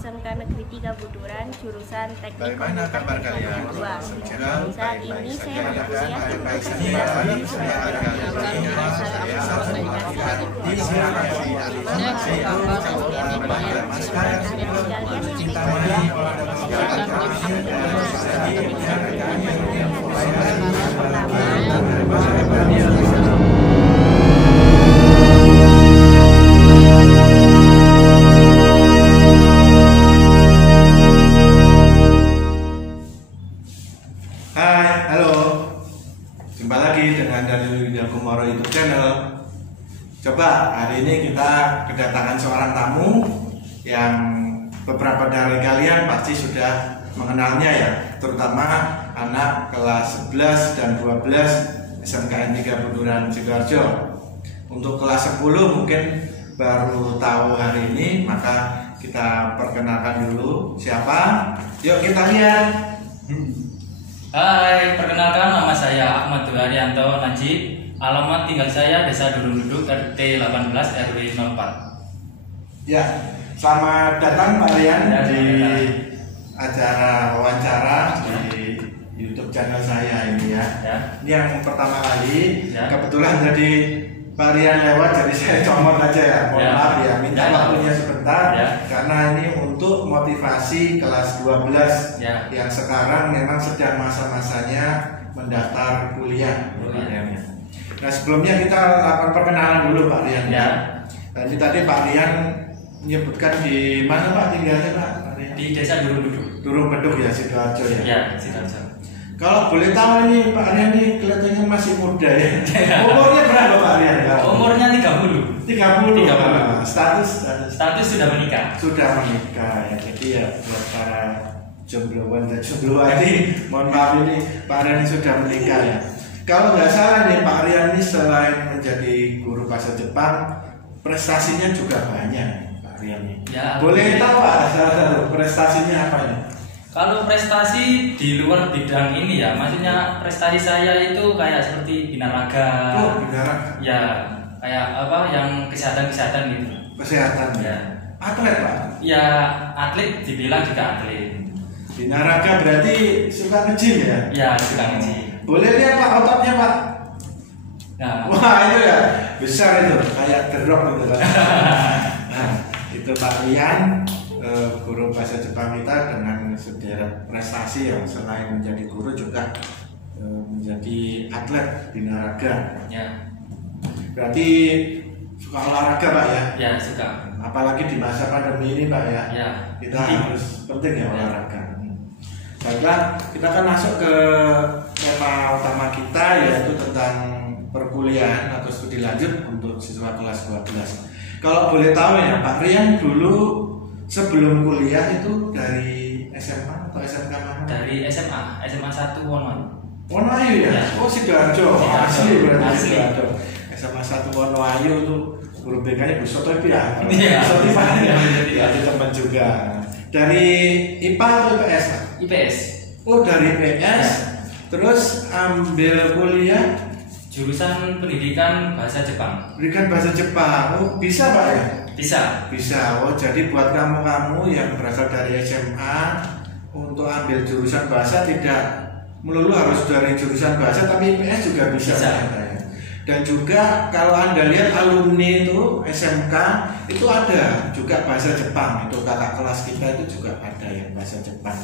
SMK Negeri 3 Buturan, jurusan Teknik Bagaimana kabar kalian? Saat ini saya berkuliah di Universitas Hai, halo. Jumpa lagi dengan Daniel Widya Kumoro YouTube channel. Coba hari ini kita kedatangan seorang tamu yang beberapa dari kalian pasti sudah mengenalnya ya, terutama anak kelas 11 dan 12 SMKN 3 Buturan Sidoarjo. Untuk kelas 10 mungkin baru tahu hari ini, maka kita perkenalkan dulu siapa. Yuk kita lihat. Hai, perkenalkan nama saya Ahmad Duharyanto Najib. Alamat tinggal saya Desa Durung Duduk RT 18 RW 04. Ya, selamat datang Pak Rian Ya, di acara wawancara di YouTube channel saya ini ya. Ya. Ini yang pertama kali. Ya. Kebetulan jadi Pak Rian lewat, jadi saya comot aja ya. Mohon Ya. maaf ya, minta Ya. waktunya sebentar Ya. karena ini untuk motivasi kelas 12 Ya. yang sekarang memang sedang masa-masanya mendaftar kuliah. Kuliah. Nah, sebelumnya kita lakukan perkenalan dulu Pak Rian. Ya. Jadi tadi Pak Rian menyebutkan di mana Pak tinggalnya Pak Rian? Di Desa Durung Duduk. Durung Beduk ya, Sidoarjo ya. Ya, Sidoarjo. Kalau boleh tahu ini Pak Rian ini kelihatannya masih muda ya. Umurnya berapa Pak Rian? Umurnya 30. 30. 30. Status Status sudah menikah. sudah menikah ya. Jadi ya buat para jombloan dan jombloati, mohon maaf ini Pak Rian sudah menikah ya. Kalau nggak salah nih Pak Rian ini selain menjadi guru bahasa Jepang, prestasinya juga banyak Pak Rian ini. Ya, Boleh tahu Pak salah satu prestasinya apa ini? kalau prestasi di luar bidang ini ya, maksudnya prestasi saya itu kayak seperti binaraga. Oh, binaraga. Ya, kayak apa yang kesehatan gitu. Kesehatan ya. Ya. Atlet Pak. Ya, atlet dibilang juga atlet. Binaraga berarti suka nge-gym ya? Ya, suka nge-gym. Boleh lihat Pak ototnya Pak. Nah, Wah itu ya besar itu kayak The Rock gitu kan. Nah itu Pak Rian, guru bahasa Jepang kita dengan sederet prestasi yang selain menjadi guru juga menjadi atlet binaraga. ya, Berarti suka olahraga Pak ya? ya suka. Apalagi di masa pandemi ini Pak ya? Ya, Kita penting. harus penting ya olahraga. Baiklah, kita akan masuk ke tema utama kita yaitu tentang perkuliahan atau studi lanjut untuk siswa kelas 12. Kalau boleh tahu ya, Pak Rian dulu sebelum kuliah itu dari SMA atau SMK mana? Dari SMA 1 Wonoayu. Wonoayu ya? Ya. Oh Sidoarjo, Ya, asli berarti asli. Sidoarjo. SMA 1 Wonoayu itu guru BK-nya Bu Soto itu ya? Iya. Soto Pak Iya, ya, ada teman juga. Dari IPA atau IPS? IPS. Oh dari IPS, Ya. terus ambil kuliah Jurusan Pendidikan Bahasa Jepang. berikan bahasa Jepang. Oh bisa Pak ya? Bisa. Bisa. Oh jadi buat kamu-kamu yang berasal dari SMA untuk ambil jurusan bahasa tidak melulu harus dari jurusan bahasa, tapi IPS juga bisa. Bisa. ternyata ya. Dan juga kalau Anda lihat alumni itu SMK itu ada juga bahasa Jepang, itu kakak kelas kita itu juga ada yang bahasa Jepang.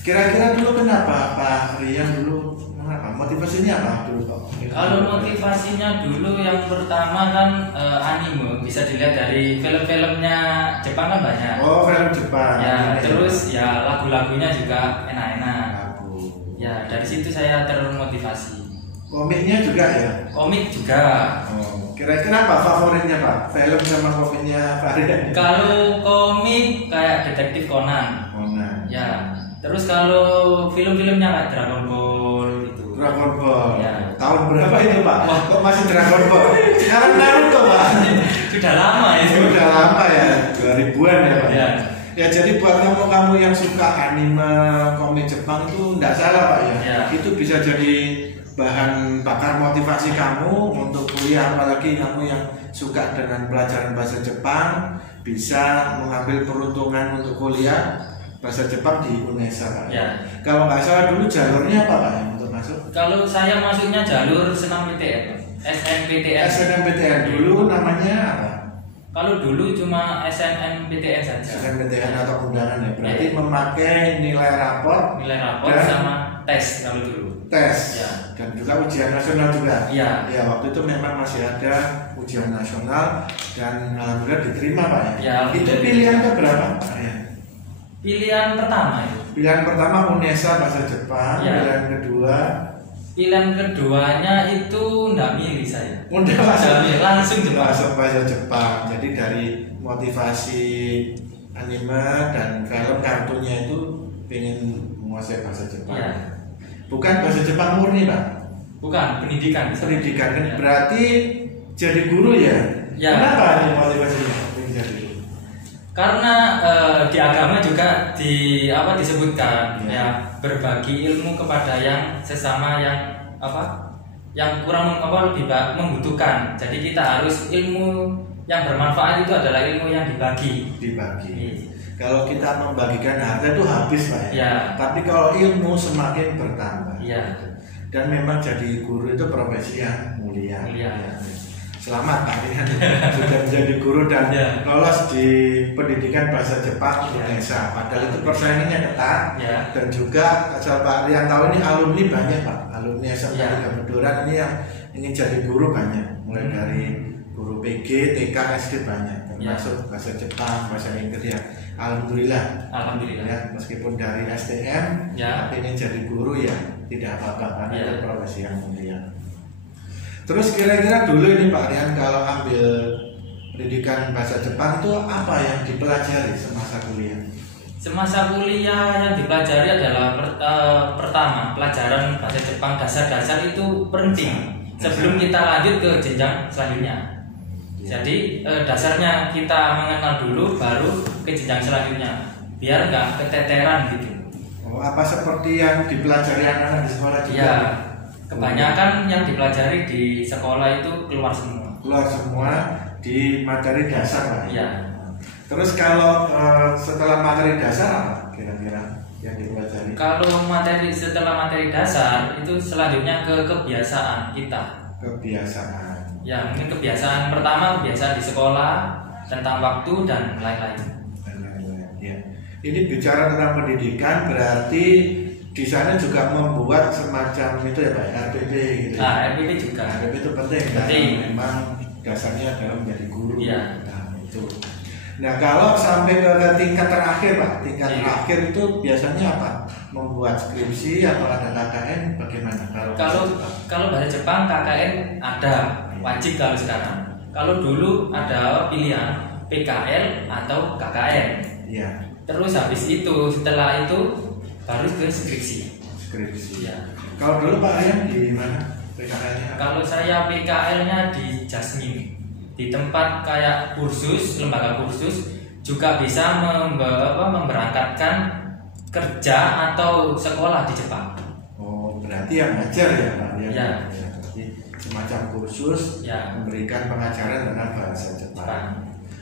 Kira-kira dulu kenapa Pak Rian dulu kenapa? Motivasinya apa dulu Pak? Kalau motivasinya dulu yang pertama kan anime, bisa dilihat dari film-filmnya Jepang kan banyak. Oh film Jepang. Ya, Ini. terus ya lagu-lagunya juga enak-enak. Lagu. Ya, dari situ saya termotivasi. Komiknya juga ya. Komik juga. Oh, kira-kira apa favoritnya Pak? Film sama komiknya Pak Rian? Kalau komik kayak Detektif Conan. Conan. Ya. Terus kalau film-filmnya kayak Dragon Ball itu. Dragon Ball. Ya. Tahun berapa itu Pak? Wah, kok masih Dragon Ball? Sekarang Naruto Pak. Sudah lama itu. Udah lama ya, 2000-an ya Pak. Ya. Ya jadi buat kamu-kamu yang suka anime komik Jepang itu enggak salah Pak ya. Ya. Itu bisa jadi bahan bakar motivasi kamu untuk kuliah, apalagi kamu yang suka dengan pelajaran bahasa Jepang, bisa mengambil peruntungan untuk kuliah bahasa Jepang di UNESA Pak. Ya. Kalau nggak salah dulu jalurnya apa Pak untuk masuk? Kalau saya masuknya jalur SNMPTN, SNMPTN. SNMPTN dulu namanya apa? Kalau dulu cuma SNMPTN saja. SNMPTN atau undangan ya. Berarti Ya. memakai nilai rapor Dan sama tes kalau dulu. tes Ya. dan juga ujian nasional juga. Iya. Ya waktu itu memang masih ada ujian nasional dan alhamdulillah diterima Pak ya. Ya, Itu alhamdulillah. pilihan keberapa Pak ya? Pilihan pertama itu. Pilihan pertama UNESA bahasa Jepang, Ya. pilihan kedua Pilihan keduanya itu nggak milih saya. udah masuk Nggak milih, langsung Jepang. masuk bahasa Jepang. Jadi dari motivasi anime dan film kartunnya itu pengen menguasai bahasa Jepang. Ya. Bukan bahasa Jepang murni Pak. Bukan pendidikan. Pendidikan kan Ya. berarti jadi guru ya. Ya. Kenapa ini motivasinya pengen jadi guru? Karena di agama juga disebutkan Ya. ya berbagi ilmu kepada yang sesama yang kurang lebih membutuhkan. Jadi kita harus ilmu yang bermanfaat itu adalah ilmu yang dibagi. Dibagi. Kalau kita membagikan harta itu habis Pak ya. Ya. Tapi kalau ilmu semakin bertambah. Ya. Dan memang jadi guru itu profesi yang mulia. Mulia. Selamat Pak Rian sudah menjadi guru dan Ya. lolos di pendidikan bahasa Jepang Ya. Indonesia. Padahal itu persaingannya ketat Ya. dan juga asal Pak Rian tahu ini alumni banyak Pak. Alumni SMK Ya. Kebetulan ini yang ingin jadi guru banyak. Mulai dari guru PG, TK, SD banyak. Termasuk bahasa Jepang, bahasa Inggris ya. Alhamdulillah. Alhamdulillah. Ya, meskipun dari STM, Ya. tapi ingin jadi guru ya tidak apa-apa karena Ya. itu profesi yang mulia. Terus kira-kira dulu ini Pak Rian kalau ambil pendidikan bahasa Jepang itu apa yang dipelajari semasa kuliah? Semasa kuliah yang dipelajari adalah pertama pelajaran bahasa Jepang dasar-dasar itu penting sebelum kita lanjut ke jenjang selanjutnya. Jadi dasarnya kita mengenal dulu baru ke jenjang selanjutnya biar nggak keteteran gitu. Oh, apa seperti yang dipelajari anak-anak di sekolah juga? Ya, kebanyakan yang dipelajari di sekolah itu keluar semua. Keluar semua di materi dasar Pak. Ya. Terus kalau setelah materi dasar apa kira-kira yang dipelajari? Kalau setelah materi dasar itu selanjutnya ke kebiasaan kita. Kebiasaan. Ya, mungkin kebiasaan pertama kebiasaan di sekolah tentang waktu dan lain-lain. Ya. Ini bicara tentang pendidikan berarti di sana juga membuat semacam itu ya Pak, RPP gitu. Nah, RPP juga. RPP itu penting karena Penting. memang dasarnya adalah menjadi guru. Iya. Nah, itu. Nah, kalau sampai ke tingkat terakhir Pak, tingkat Iya. terakhir itu biasanya apa? Membuat skripsi atau ada KKN bagaimana? Kalau bahasa Jepang KKN ada, wajib kalau sekarang. Kalau dulu ada pilihan PKL atau KKN. Iya. Terus habis itu setelah itu baru ke skripsi. Skripsi. Ya. Kalau dulu Pak Rian di mana? PKL-nya? Kalau saya PKL-nya di Jasmine, di tempat kayak kursus, lembaga kursus juga bisa memberangkatkan kerja atau sekolah di Jepang. Oh, berarti yang ngajar ya Pak Rian? Ya. Berarti semacam kursus Ya. memberikan pengajaran tentang bahasa Jepang. Jepang.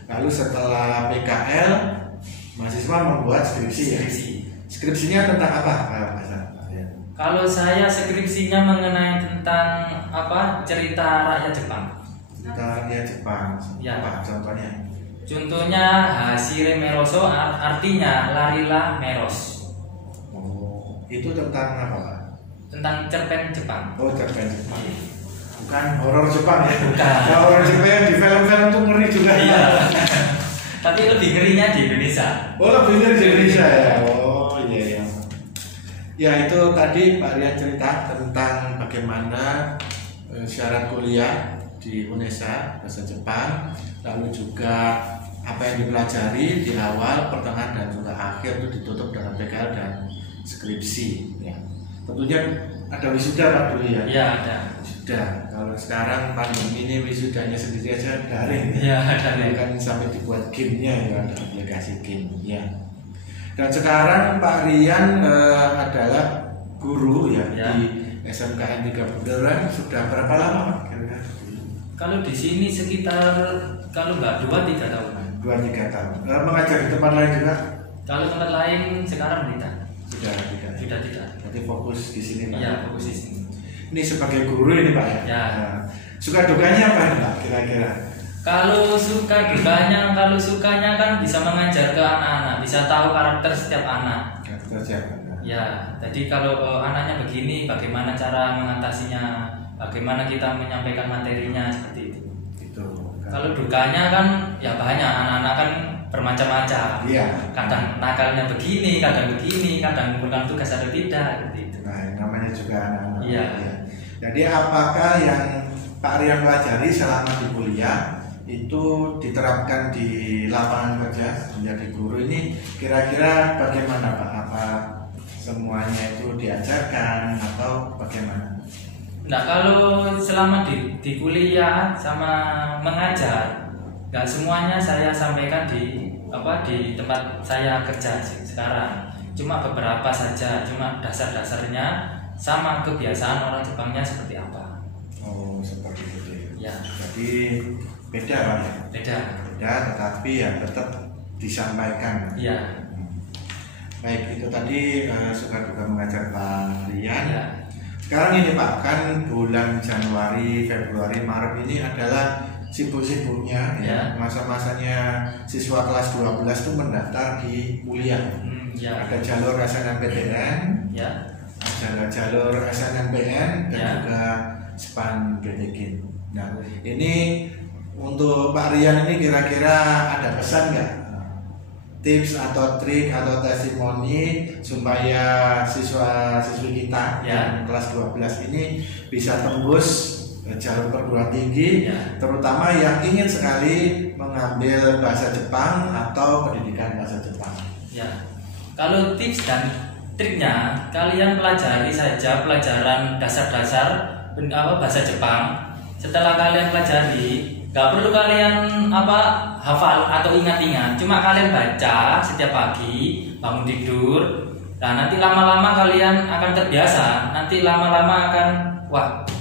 Lalu setelah PKL, mahasiswa membuat skripsi ya? Skripsi. Skripsinya tentang apa Pak Rian? Kalau saya skripsinya mengenai tentang cerita rakyat Jepang. Kita lihat Jepang, Ya. apa contohnya? Contohnya Hashire Meroso artinya larilah Meros. Oh, itu tentang apa Pak? Tentang cerpen Jepang. Oh, cerpen Jepang. Bukan horor Jepang ya? Bukan. Kalau horor Jepang yang di film-film tuh ngeri juga. Iya. Tapi lebih ngerinya di Indonesia. Oh, lebih ngeri di Indonesia ya? Oh, iya iya. Ya itu tadi Pak Rian cerita tentang bagaimana syarat kuliah di UNESA bahasa Jepang, lalu juga apa yang dipelajari di awal, pertengahan dan juga akhir itu ditutup dengan PKL dan skripsi. Ya. Tentunya ada wisuda Pak dulu ya. Iya ada. Wisuda. Kalau sekarang pandemi ini wisudanya sendiri aja daring. Iya daring. Kan sampai dibuat gamenya ya, ada aplikasi game. Ya. Dan sekarang Pak Rian adalah guru ya, Ya. di SMKN 3 Buderan. Sudah berapa lama Pak? Kira-kira? Kalau di sini sekitar kalau nggak 2-3 tahunan. 2-3 tahun. Mengajar di tempat lain juga? Kalau tempat lain sekarang tidak. Sudah tidak. Jadi fokus di sini Pak. Iya, fokus di sini. Ini sebagai guru ini Pak ya. Ya. Nah, suka dukanya apa nih Pak kira-kira? Kalau sukanya kan bisa mengajar ke anak-anak, bisa tahu karakter setiap anak. Ya, jadi kalau anaknya begini, bagaimana cara mengatasinya, bagaimana kita menyampaikan materinya seperti itu. Kalau dukanya kan ya banyak, anak-anak kan bermacam-macam. Iya. Kadang nakalnya begini, kadang mengumpulkan tugas atau tidak, seperti itu. Nah, namanya juga anak-anak. Iya. Jadi apakah yang Pak Rian pelajari selama di kuliah itu diterapkan di lapangan kerja menjadi guru ini kira-kira bagaimana Pak? Apa semuanya itu diajarkan atau bagaimana? Nah, kalau selama di kuliah sama mengajar, nggak semuanya saya sampaikan di tempat saya kerja sekarang. Cuma beberapa saja, cuma dasar-dasarnya sama kebiasaan orang Jepangnya seperti apa. Oh, seperti itu ya. Jadi beda Pak ya? Beda, tetapi ya tetap disampaikan. Iya. Baik, itu tadi suka duka mengajar Pak Rian. Ya. Sekarang ini Pak, kan bulan Januari, Februari, Maret ini adalah sibuk-sibuknya ya. Masa-masanya siswa kelas 12 itu mendaftar di kuliah. Ya. Ada jalur SNMPTN, ya. Ada jalur SNMPN dan ya. juga SPAN BDG. Nah, ini untuk Pak Rian ini kira-kira ada pesan nggak? Tips atau trik atau testimoni supaya siswa-siswi kita yang kelas 12 ini bisa tembus jalur perguruan tinggi, terutama yang ingin sekali mengambil bahasa Jepang atau pendidikan bahasa Jepang. Ya. Kalau tips dan triknya, kalian pelajari saja pelajaran dasar-dasar bahasa Jepang. Setelah kalian pelajari, gak perlu kalian hafal atau ingat-ingat, cuma kalian baca setiap pagi bangun tidur. Nah, nanti lama-lama kalian akan terbiasa. Nanti lama-lama akan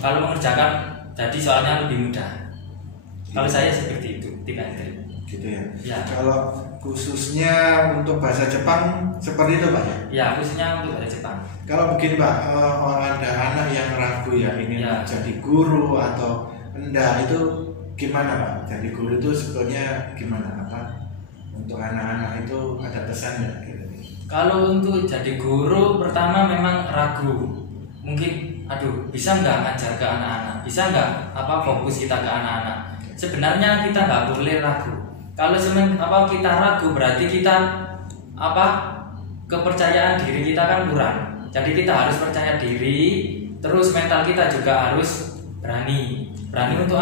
kalau mengerjakan jadi soalnya lebih mudah. Kalau saya seperti itu, tiga trik. Gitu ya. Ya. Kalau khususnya untuk bahasa Jepang seperti itu Pak ya? Ya, khususnya untuk bahasa Jepang. Kalau begini Pak, ada anak yang ragu ya ingin jadi guru atau enggak, itu gimana Pak? Jadi guru itu sebetulnya gimana? Untuk anak-anak itu ada pesan nggak? Kalau untuk jadi guru pertama memang ragu. Mungkin bisa nggak ngajar ke anak-anak? Bisa nggak fokus kita ke anak-anak? Sebenarnya kita nggak boleh ragu. Kalau kita ragu berarti kita kepercayaan diri kita kan kurang. Jadi kita harus percaya diri, terus mental kita juga harus berani untuk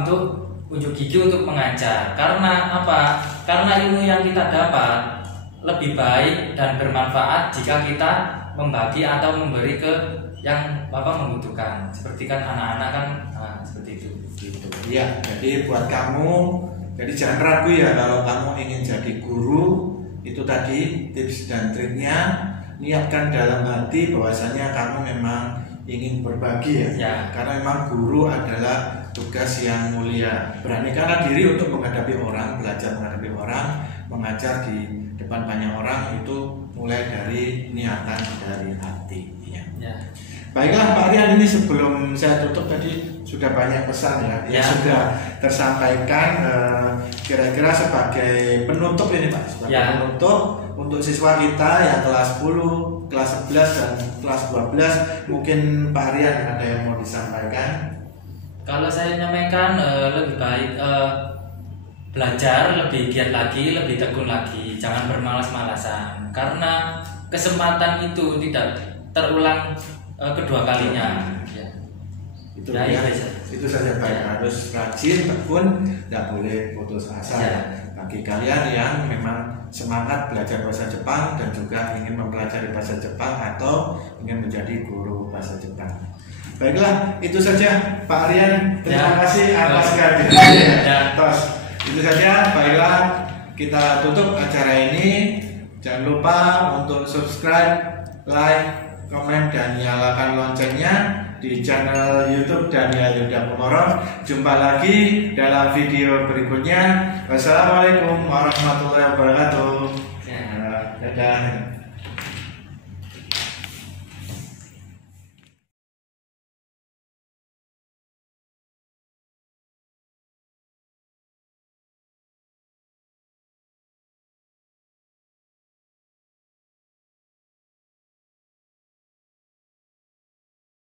untuk unjuk gigi untuk mengajar. Karena karena ilmu yang kita dapat lebih baik dan bermanfaat jika kita membagi atau memberi ke yang membutuhkan. Seperti kan anak-anak kan seperti itu. Gitu. Ya, jadi buat kamu, jadi jangan ragu ya kalau kamu ingin jadi guru. Itu tadi tips dan triknya. Niatkan dalam hati bahwasanya kamu memang ingin berbagi ya. Karena memang guru adalah tugas yang mulia. Beranikanlah diri untuk menghadapi orang, belajar menghadapi orang, mengajar di depan banyak orang, itu mulai dari niatan dari hati ya. Baiklah Pak Rian, ini sebelum saya tutup tadi sudah banyak pesan yang sudah tersampaikan. Kira-kira sebagai penutup ini Pak, penutup untuk siswa kita yang kelas 10, kelas 11 dan kelas 12, mungkin Pak Rian ada yang mau disampaikan? Kalau saya nyampaikan lebih baik belajar lebih giat lagi, lebih tekun lagi, jangan bermalas-malasan karena kesempatan itu tidak terulang kedua kalinya. Itu saja Pak. Harus rajin, tekun, tidak boleh putus asa. Bagi kalian yang memang semangat belajar bahasa Jepang dan juga ingin mempelajari bahasa Jepang atau ingin menjadi guru bahasa Jepang. Baiklah, itu saja Pak Rian. Terima kasih atas kehadirannya. Itu saja. Baiklah, kita tutup acara ini. Jangan lupa untuk subscribe, like, komen, dan nyalakan loncengnya di channel YouTube Daniel Yuda Kumoro. Jumpa lagi dalam video berikutnya. Wassalamualaikum warahmatullahi wabarakatuh. Dadah.